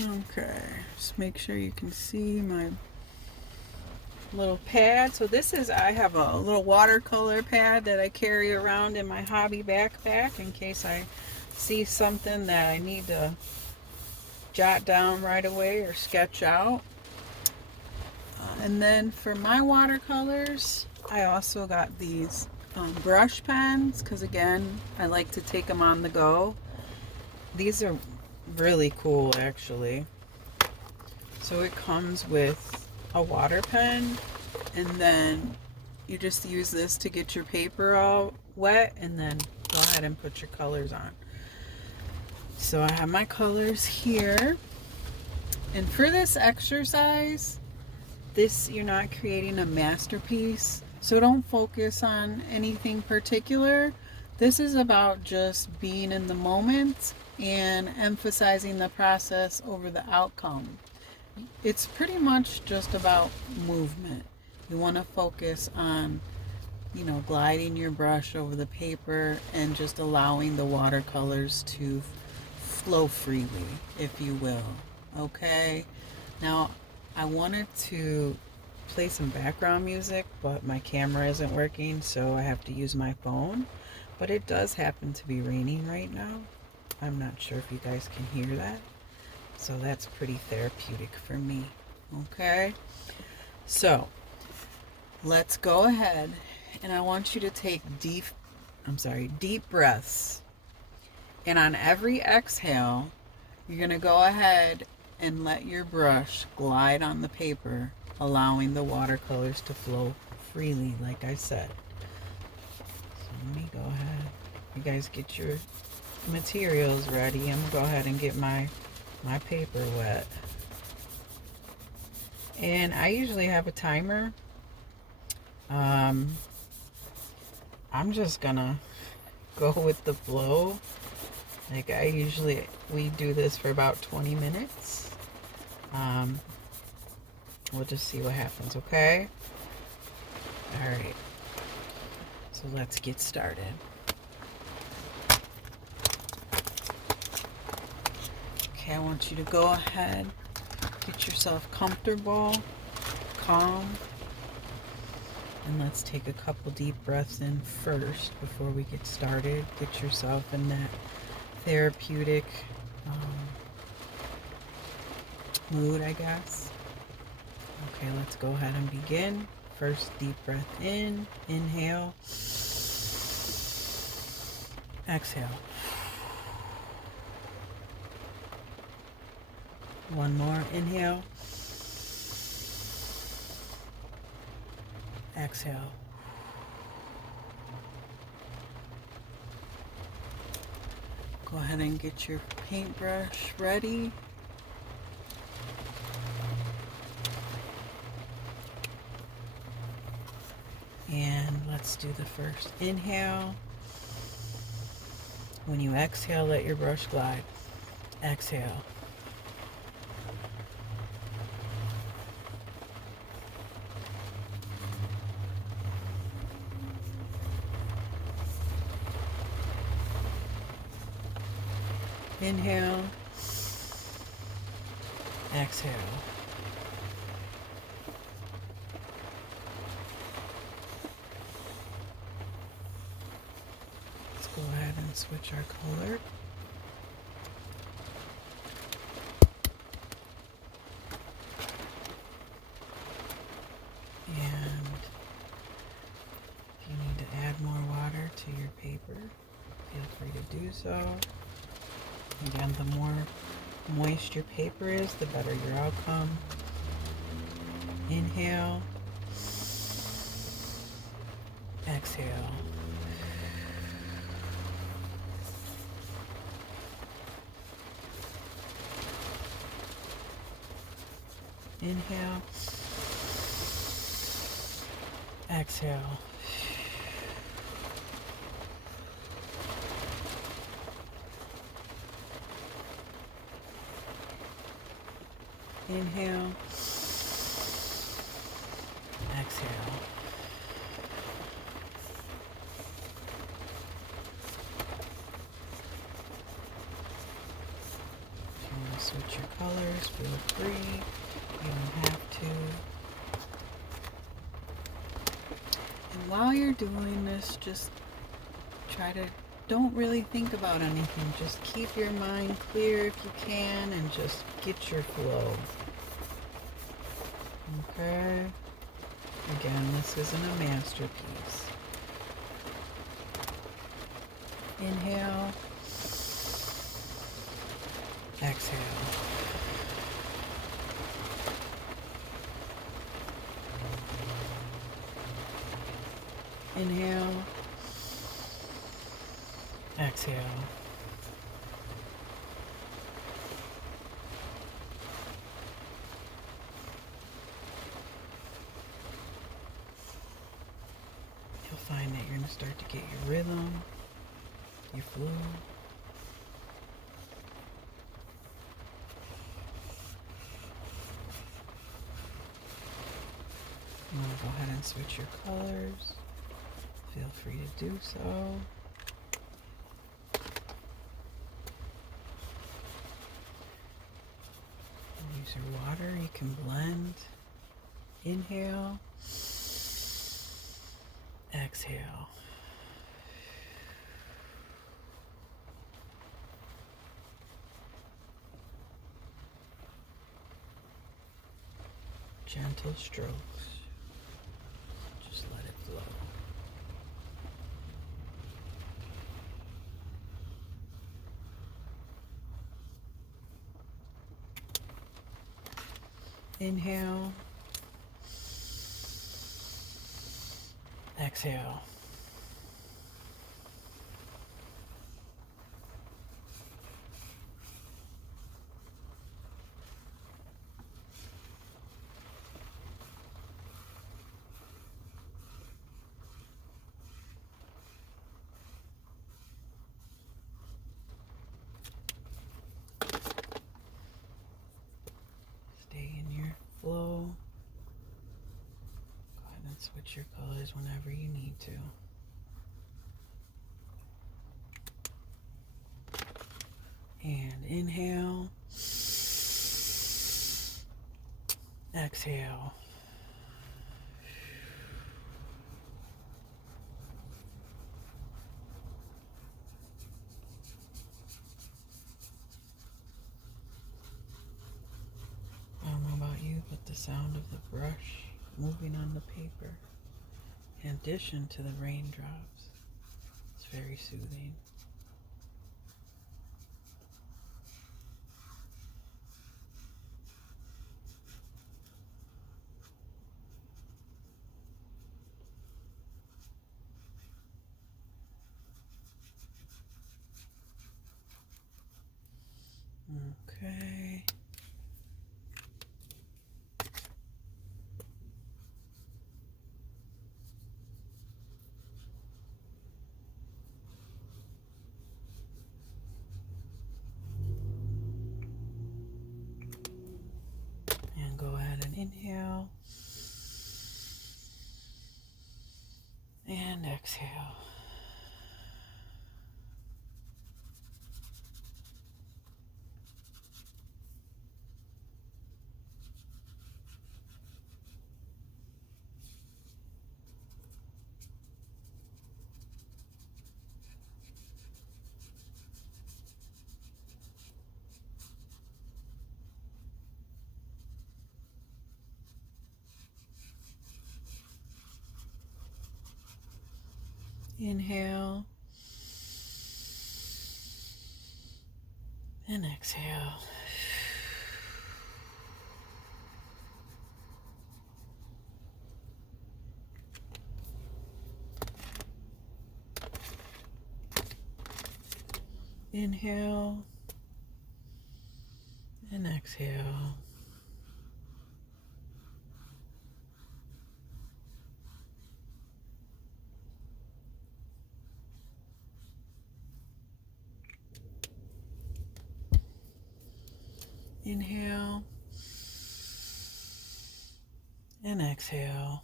Okay, just make sure you can see my little pad. So this is, I have a little watercolor pad that I carry around in my hobby backpack in case I see something that I need to jot down right away or sketch out. And then for my watercolors, I also got these brush pens because again, I like to take them on the go. These are really cool actually. So it comes with a water pen, and then you just use this to get your paper all wet and then go ahead and put your colors on. So I have my colors here. And for this exercise, you're not creating a masterpiece, so don't focus on anything particular. This is about just being in the moment and emphasizing the process over the outcome. It's pretty much just about movement. You want to focus on, gliding your brush over the paper and just allowing the watercolors to flow freely, if you will. Okay? Now, I wanted to play some background music, but my camera isn't working, so I have to use my phone. But it does happen to be raining right now. I'm not sure if you guys can hear that. So that's pretty therapeutic for me. Okay? So, let's go ahead and I want you to take deep breaths. And on every exhale, you're going to go ahead and let your brush glide on the paper, allowing the watercolors to flow freely, like I said. So let me go ahead. You guys get your materials ready. I'm going to go ahead and get my paper wet. And I usually have a timer. I'm just going to go with the flow. Like we do this for about 20 minutes. We'll just see what happens, okay? All right. So let's get started. Okay, I want you to go ahead, get yourself comfortable, calm, and let's take a couple deep breaths in first before we get started. Get yourself in that therapeutic mood, I guess. Okay, let's go ahead and begin. First deep breath in, inhale, exhale. One more, inhale, exhale. Go ahead and get your paintbrush ready. And let's do the first inhale. When you exhale, let your brush glide. Exhale. Inhale. Exhale. Let's go ahead and switch our color. And if you need to add more water to your paper, feel free to do so. Again, the more moist your paper is, the better your outcome. Inhale. Exhale. Inhale. Exhale. Inhale. Exhale. switch your colors, feel free. You don't have to. And while you're doing this, just don't really think about anything. Just keep your mind clear if you can and just get your flow. Okay? Again, this isn't a masterpiece. Inhale. Exhale. Inhale. Exhale. You'll find that you're going to start to get your rhythm, your flow. I'm going to go ahead and switch your colors. Feel free to do so. Use your water, you can blend. Inhale. Exhale. Gentle strokes. Just let it flow. Inhale. Exhale. Stay in your flow. Go ahead and switch your colors whenever you need to. And inhale. Exhale. I don't know about you, but the sound of the brush moving on the paper, in addition to the raindrops, it's very soothing. Okay. And go ahead and inhale. And exhale. Inhale and exhale. Inhale and exhale. Inhale and exhale.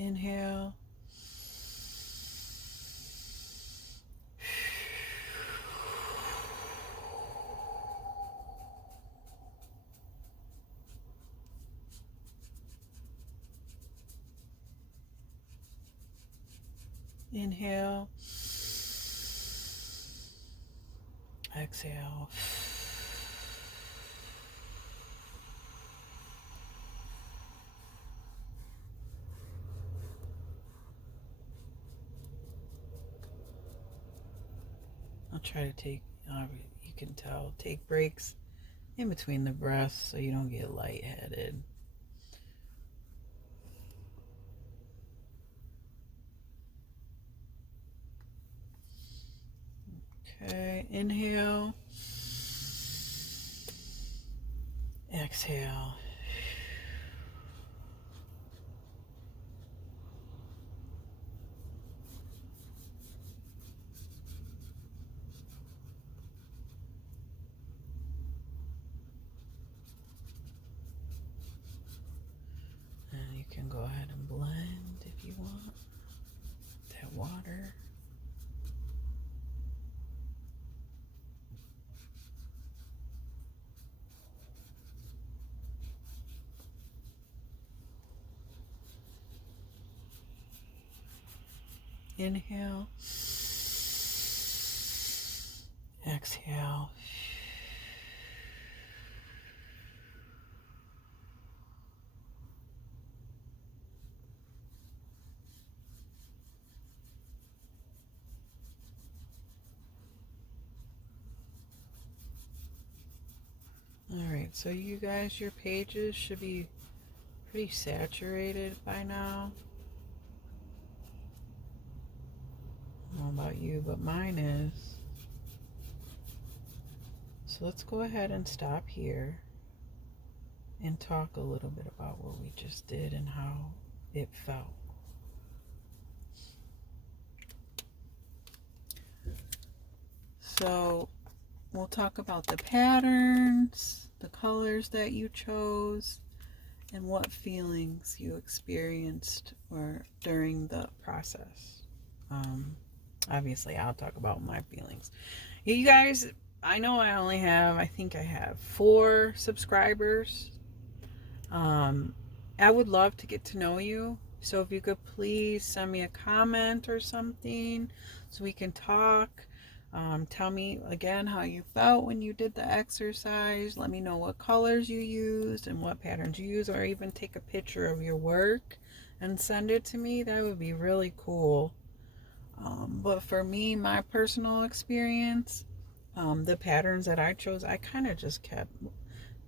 Inhale. Inhale. Exhale. I'll try to take, you can tell, take breaks in between the breaths so you don't get lightheaded. Okay, inhale. Exhale. And you can go ahead and blend if you want that water. Inhale. Exhale. Alright, so you guys, your pages should be pretty saturated by now. I don't know about you, but mine is. So let's go ahead and stop here and talk a little bit about what we just did and how it felt. So we'll talk about the patterns, the colors that you chose, and what feelings you experienced or during the process. Obviously, I'll talk about my feelings. You guys, I know I think I have 4 subscribers. I would love to get to know you. So if you could please send me a comment or something so we can talk. Tell me again how you felt when you did the exercise. Let me know what colors you used and what patterns you used, or even take a picture of your work and send it to me. That would be really cool. But for me, my personal experience, the patterns that I chose, I kind of just kept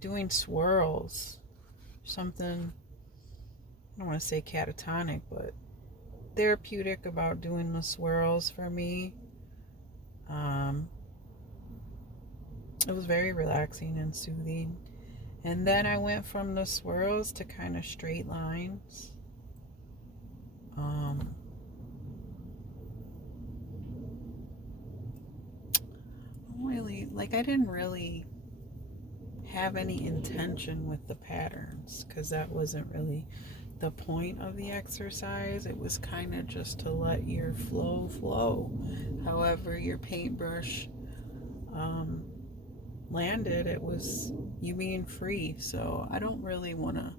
doing swirls. Something, I don't want to say catatonic, but therapeutic about doing the swirls for me. It was very relaxing and soothing. And then I went from the swirls to kind of straight lines. I didn't really have any intention with the patterns because that wasn't really the point of the exercise. It was kind of just to let your flow. However your paintbrush landed, it was you being free. So I don't really want to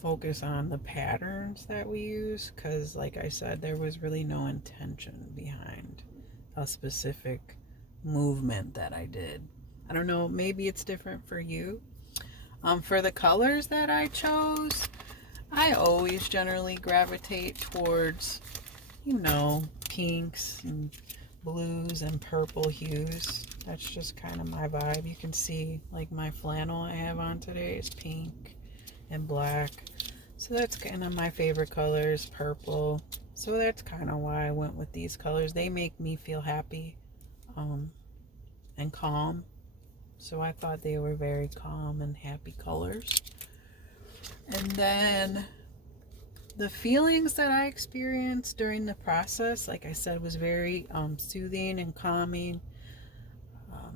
focus on the patterns that we use because, like I said, there was really no intention behind a specific movement that I did. I don't know, maybe it's different for you. For the colors that I chose, I always generally gravitate towards, pinks and blues and purple hues. That's just kind of my vibe. You can see, like, my flannel I have on today is pink and black. So that's kind of my favorite colors, purple. So that's kind of why I went with these colors. They make me feel happy and calm. So I thought they were very calm and happy colors. And then the feelings that I experienced during the process, like I said, was very soothing and calming.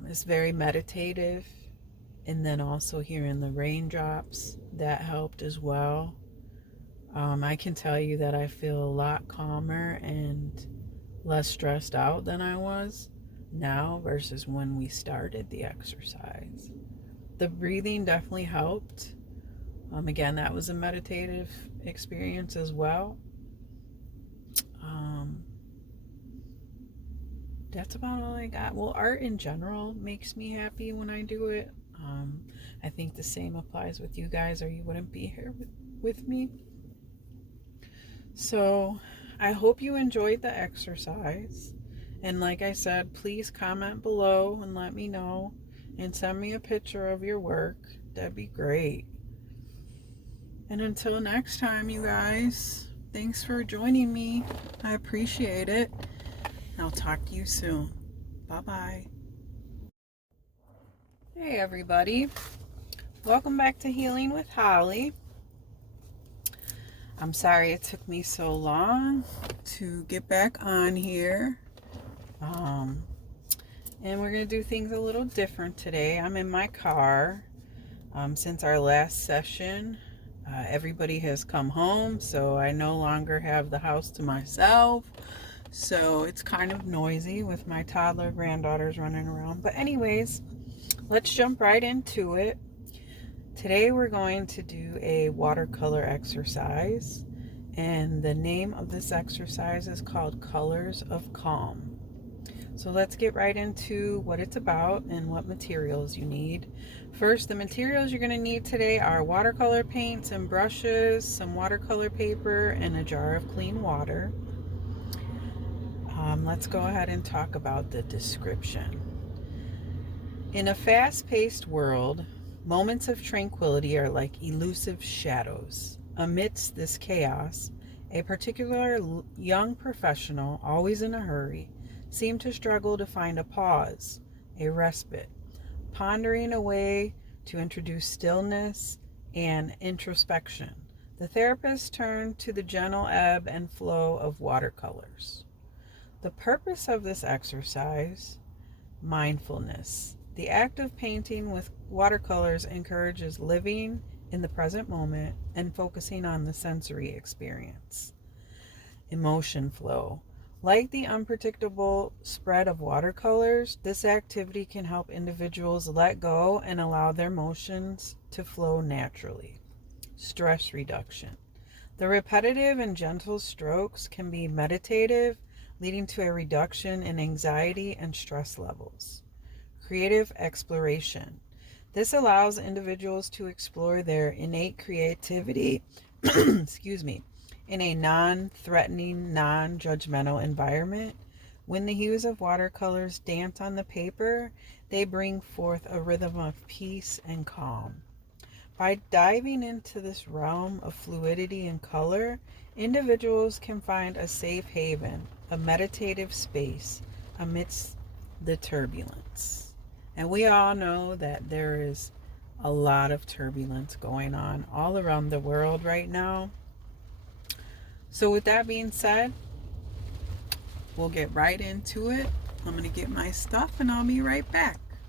It's very meditative. And then also hearing the raindrops, that helped as well. I can tell you that I feel a lot calmer and less stressed out than I was now versus when we started the exercise. The breathing definitely helped. Again, that was a meditative experience as well. That's about all I got. Well, art in general makes me happy when I do it. I think the same applies with you guys, or you wouldn't be here with me. So I hope you enjoyed the exercise. And like I said, please comment below and let me know, and send me a picture of your work. That'd be great. And until next time, you guys, thanks for joining me. I appreciate it. I'll talk to you soon. Bye-bye. Hey, everybody. Welcome back to Healing with Holly. I'm sorry it took me so long to get back on here. And we're going to do things a little different today. I'm in my car. Since our last session, everybody has come home, so I no longer have the house to myself. So it's kind of noisy with my toddler granddaughters running around. But anyways, let's jump right into it. Today we're going to do a watercolor exercise, and the name of this exercise is called Colors of Calm. So let's get right into what it's about and what materials you need. First, the materials you're going to need today are watercolor paints and brushes, some watercolor paper, and a jar of clean water. Let's go ahead and talk about the description. In a fast-paced world, moments of tranquility are like elusive shadows. Amidst this chaos, a particular young professional, always in a hurry, seemed to struggle to find a pause, a respite, pondering a way to introduce stillness and introspection. The therapist turned to the gentle ebb and flow of watercolors. The purpose of this exercise, mindfulness. The act of painting with watercolors encourages living in the present moment and focusing on the sensory experience. Emotion flow. Like the unpredictable spread of watercolors, this activity can help individuals let go and allow their emotions to flow naturally. Stress reduction. The repetitive and gentle strokes can be meditative, leading to a reduction in anxiety and stress levels. Creative exploration. This allows individuals to explore their innate creativity in a non-threatening, non-judgmental environment. When the hues of watercolors dance on the paper, they bring forth a rhythm of peace and calm. By diving into this realm of fluidity and color, individuals can find a safe haven, a meditative space amidst the turbulence. And we all know that there is a lot of turbulence going on all around the world right now. So with that being said, we'll get right into it. I'm going to get my stuff and I'll be right back.